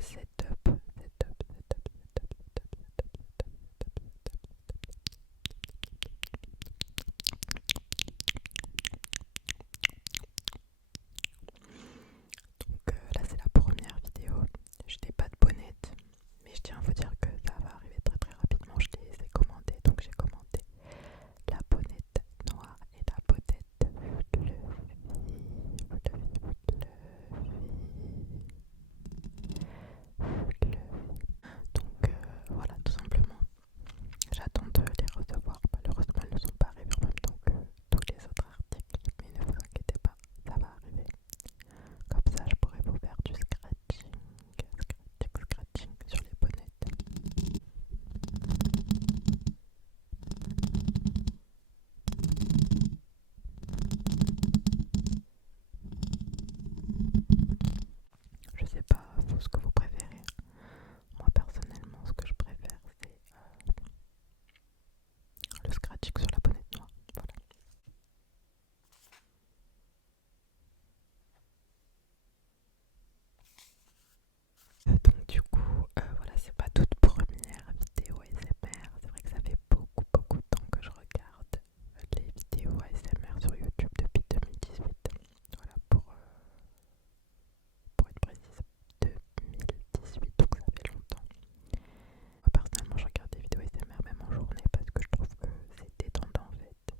setup. Donc là c'est la première vidéo. Je n'ai pas de bonnette, mais je tiens à vous dire que ça va arriver très très rapidement. Je les ai commandés, donc j'ai commandé la bonnette noire et la bonnette fluffy. Donc voilà, tout simplement. J'attends de les recevoir. Malheureusement, elles ne sont pas arrivées en même temps que tous les autres articles. Mais ne vous inquiétez pas, ça va arriver. Comme ça, je pourrais vous faire du scratching sur les bonnettes. Je sais pas vous ce que vous préférez. Moi personnellement, ce que je préfère, c'est le scratching sur la bonnette noire. Voilà. Donc du coup, voilà, c'est pas toute première vidéo ASMR. C'est vrai que ça fait beaucoup de temps que je regarde les vidéos ASMR sur YouTube depuis 2018. Voilà, pour être précise, 2018, donc ça fait longtemps. Moi personnellement, je regarde des vidéos ASMR même en journée parce que je trouve que c'est détendant en fait.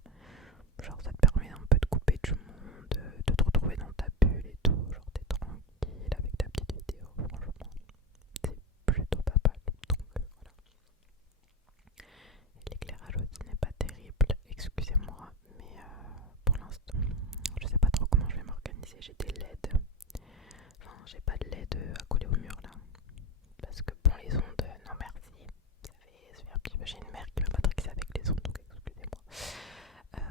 Genre ça te permet un peu de couper du monde, de te retrouver dans ta bulle et tout. Genre t'es tranquille avec ta petite vidéo, franchement. C'est plutôt pas mal. Donc voilà. L'éclairage aussi n'est pas terrible, excusez-moi, mais pour l'instant, je sais pas trop comment je vais m'organiser. J'ai des LED, enfin j'ai pas de LED à coller au mur là, parce que bon les ondes, non merci. Ça fait un petit peu, j'ai une mère qui va matrixer avec les ondes, donc excusez-moi.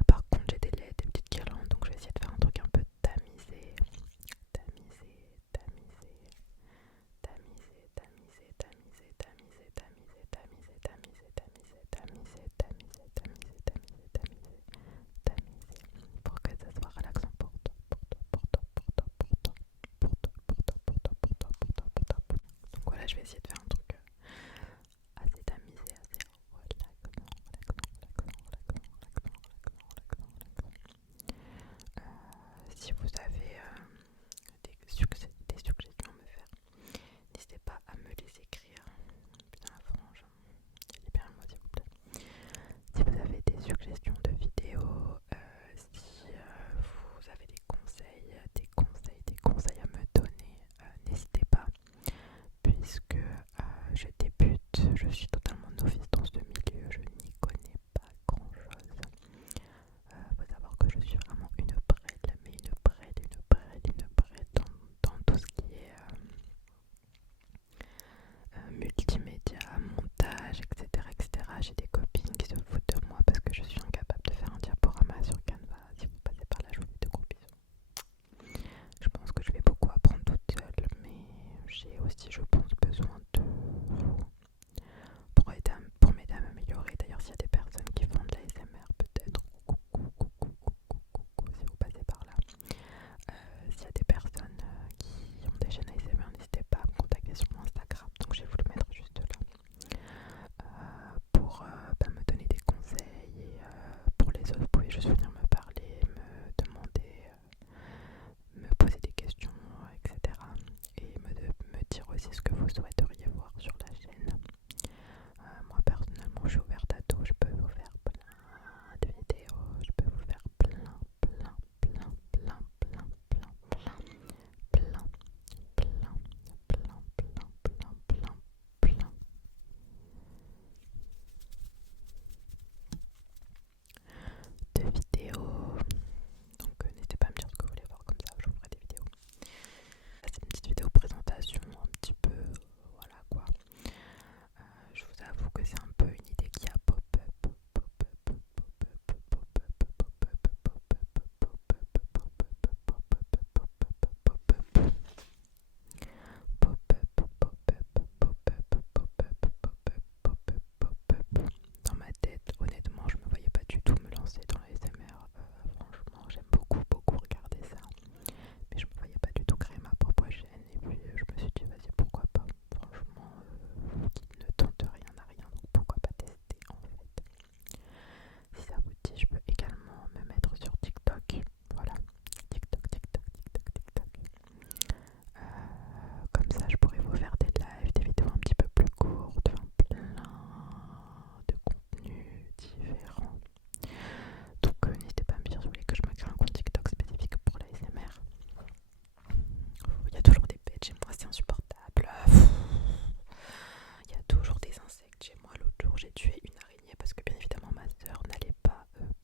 Par contre j'ai des LED, des petites guirlandes, donc je vais essayer de faire un truc un peu tamisé, tamisé, tamisé, tamisé, tamisé, tamisé, tamisé, tamisé, tamisé, tamisé, tamisé, tamisé, tamisé, tamisé, tamisé, tamisé, tamisé, pour que ça soit relaxant pour toi, pour toi, pour toi, pour toi, pour toi, pour toi, pour toi, pour toi, pour toi, pour toi, pour toi. Donc voilà, je vais essayer de faire un truc assez tamisé, assez relaxant, si vous avez des suggestions à me faire, n'hésitez pas à me les écrire. Putain la frange, libérez-moi s'il vous plaît. Si vous avez des suggestions de vidéos, si vous avez des conseils à me donner, n'hésitez pas, puisque je débute, je suis totalement novice dans ce milieu, je n'y connais pas grand chose. Faut savoir que je suis vraiment une brêle, mais une brêle dans tout ce qui est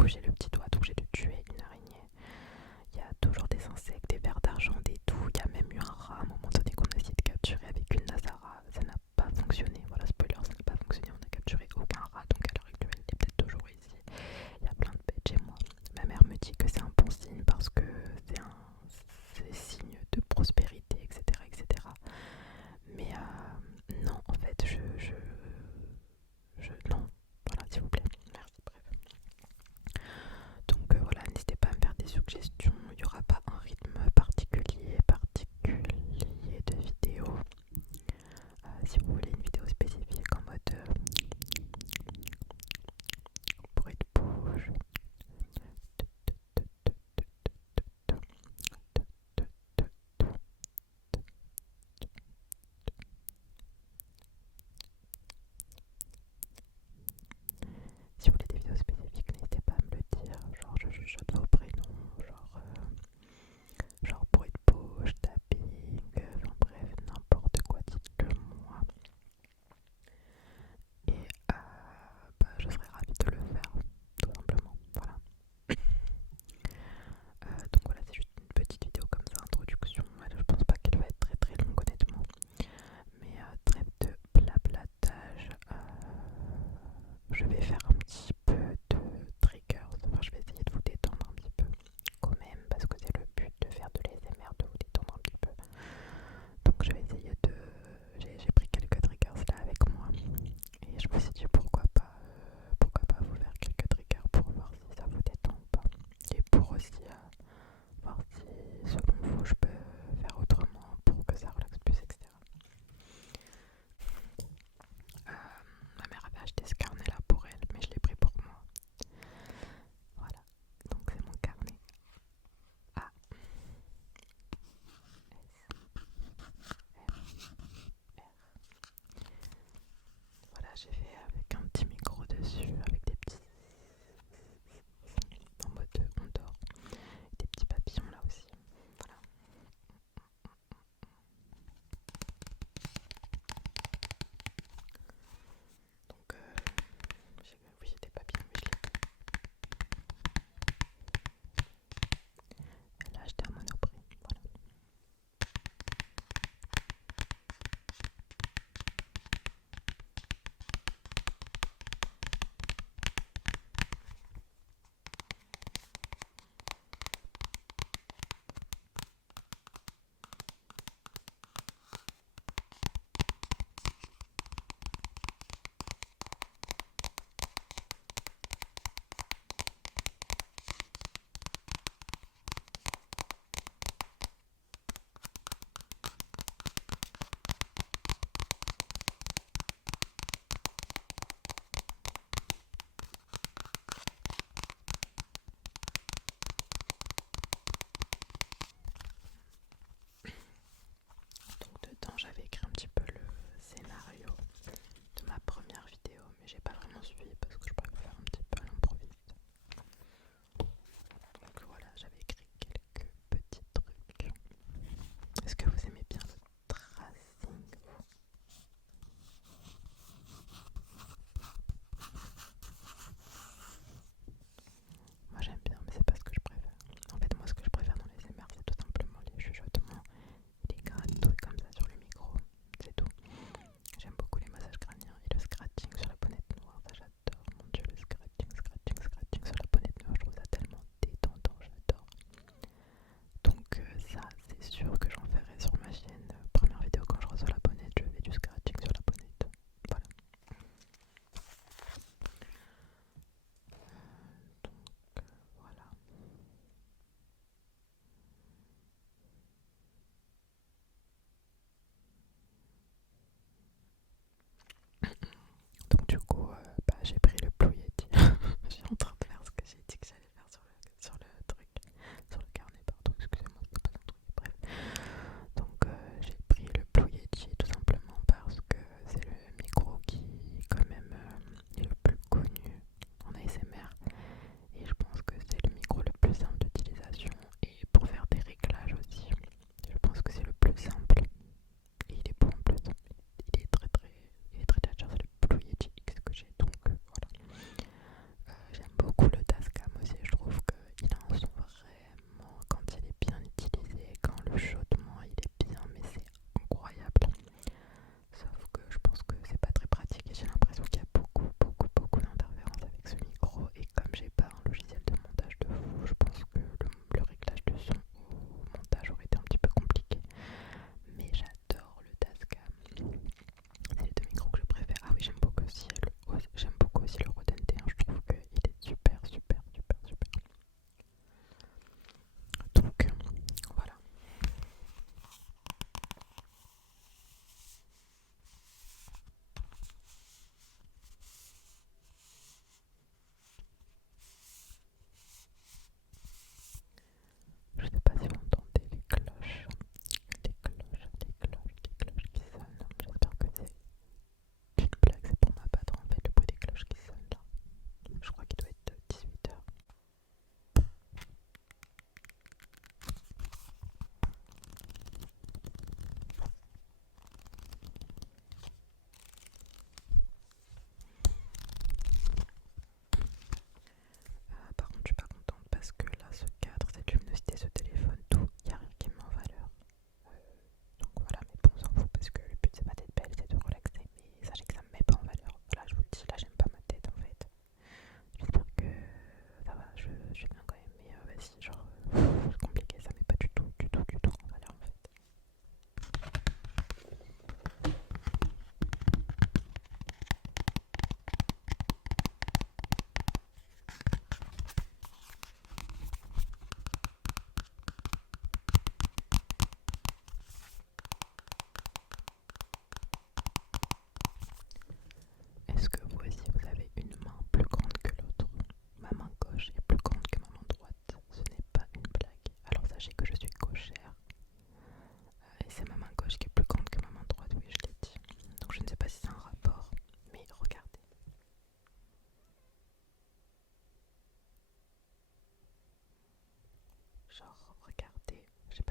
touché le petit doigt, donc j'ai dû tuer une araignée. Il y a toujours des insectes, des vers d'argent, des tout. Il y a même eu un rat à un moment donné qu'on a essayé de capturer avec une Nazara. Ça n'a pas fonctionné. Voilà, spoiler, ça n'a pas fonctionné. On n'a capturé aucun rat, donc à l'heure actuelle, il est peut-être toujours ici. Il y a plein de bêtes chez moi. Ma mère me dit que c'est un bon signe parce que c'est signe de prospérité, etc. etc. Mais non, en fait, non. Voilà, s'il vous plaît. Merci, bref. Donc voilà, n'hésitez pas à me faire des suggestions. Il n'y aura pas un rythme particulier de vidéo. Si vous voulez une vidéo spécifique en mode bruit de bouche, si vous voulez des vidéos spécifiques, n'hésitez pas à me le dire. Genre je chuchote vos prénoms, genre bruit de bouche, tapping, enfin bref, n'importe quoi, dites-le moi. Et je serais ravie de le faire, tout simplement. Voilà. Donc voilà, c'est juste une petite vidéo comme ça, introduction. Je pense pas qu'elle va être très très longue honnêtement. Mais trêve de blablatage. Je vais faire un petit peu de triggers. Enfin, je vais essayer de vous détendre un petit peu quand même, parce que c'est le but de faire de l'ASMR, de vous détendre un petit peu. Donc je vais essayer de... J'ai pris quelques triggers là avec moi. Et je me suis dit pourquoi pas vous faire quelques triggers pour voir si ça vous détend ou pas. Et pour aussi voir si selon vous je peux faire autrement pour que ça relaxe plus, etc. Ma mère avait acheté ce carnet là pour elle, mais je l'ai pris pour moi. Voilà, donc c'est mon carnet. A S R. Voilà, j'ai fait avec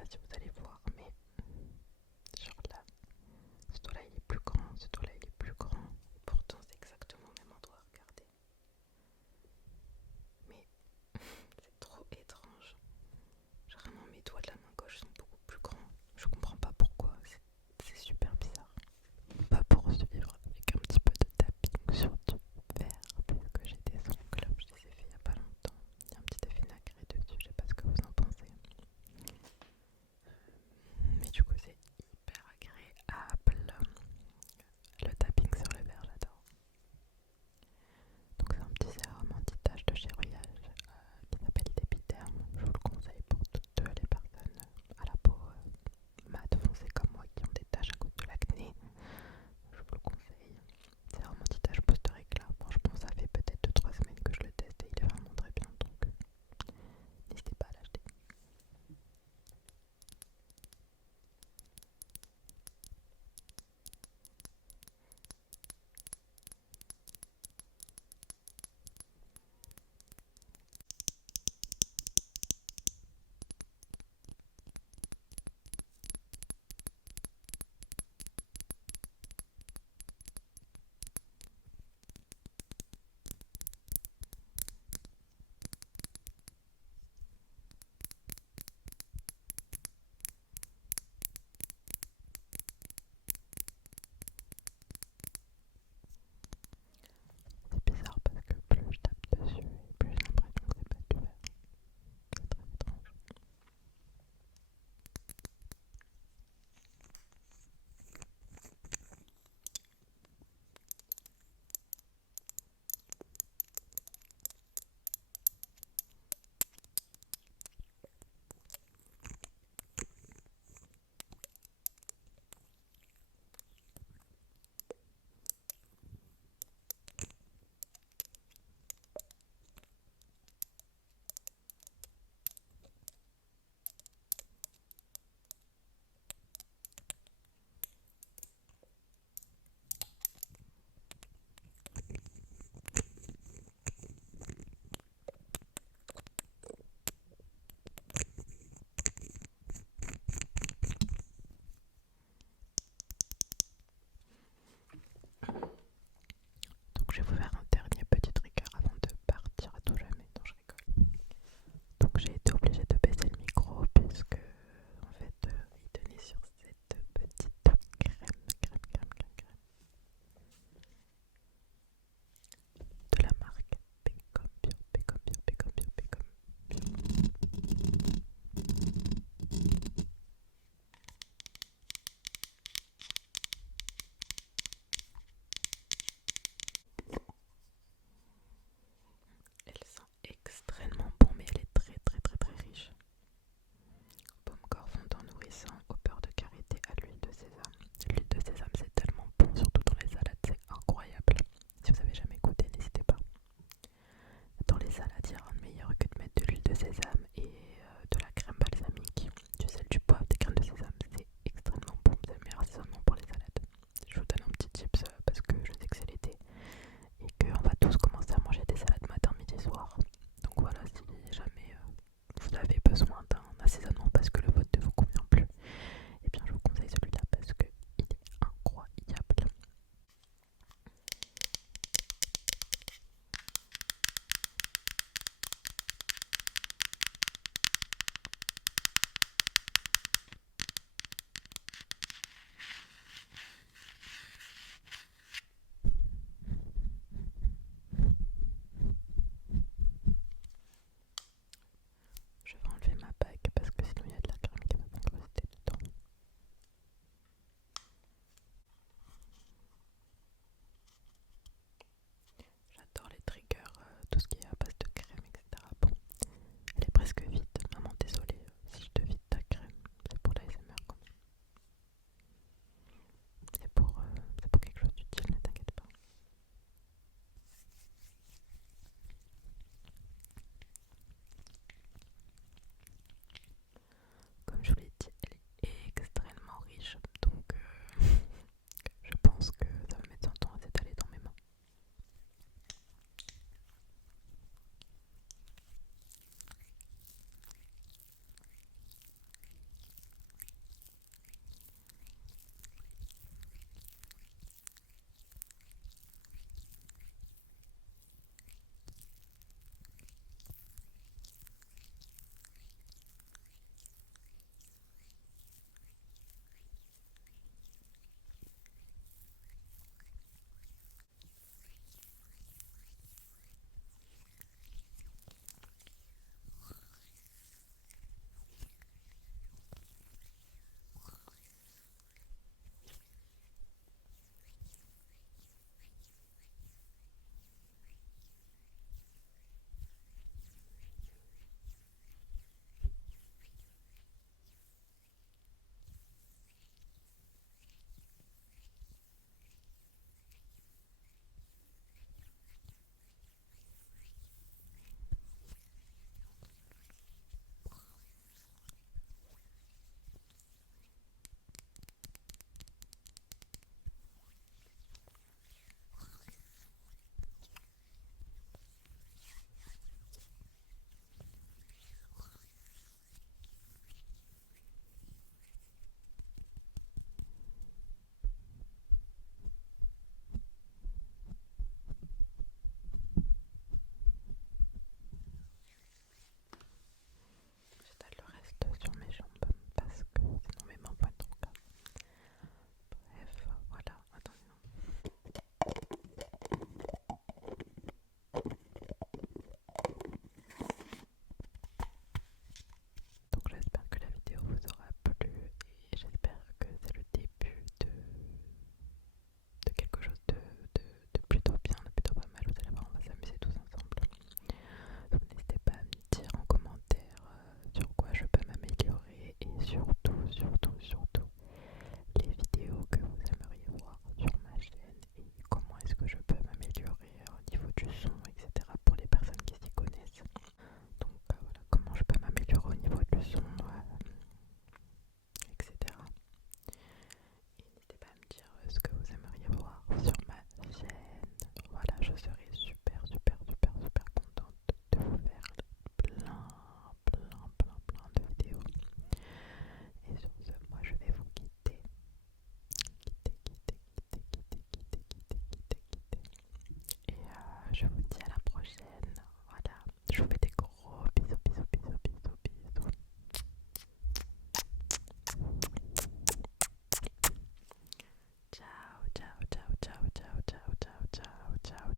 si vous allez voir, mais genre là, ce doigt là il est plus grand, ce doigt là il est plus grand, et pourtant c'est exactement au même endroit, regardez. Mais c'est trop étrange. Généralement mes doigts de la main gauche sont beaucoup plus grands. Je comprends pas pourquoi, c'est super bizarre. On va poursuivre avec un petit peu de tapping sur du verre, puisque j'ai des ongles, je les ai fait il y a pas longtemps. Il y a un petit effet nacré dessus, je sais pas ce que vous en pensez. Mais du coup c'est hyper agréable. Le tapping sur le verre, j'adore. Donc c'est un petit sérum anti-tache de chez Royal qui s'appelle Depiderm. Je vous le conseille pour toutes les personnes à la peau mate foncée comme moi qui ont des taches à cause de l'acné. Je vous le conseille. Sérum anti-tache booster éclat. Franchement ça fait peut-être 2-3 semaines que je le teste et il est vraiment très bien, donc n'hésitez pas à l'acheter. C'est bizarre parce que plus je tape dessus et plus j'ai l'impression que c'est pas du verre. C'est très étrange. Donc je vais vous faire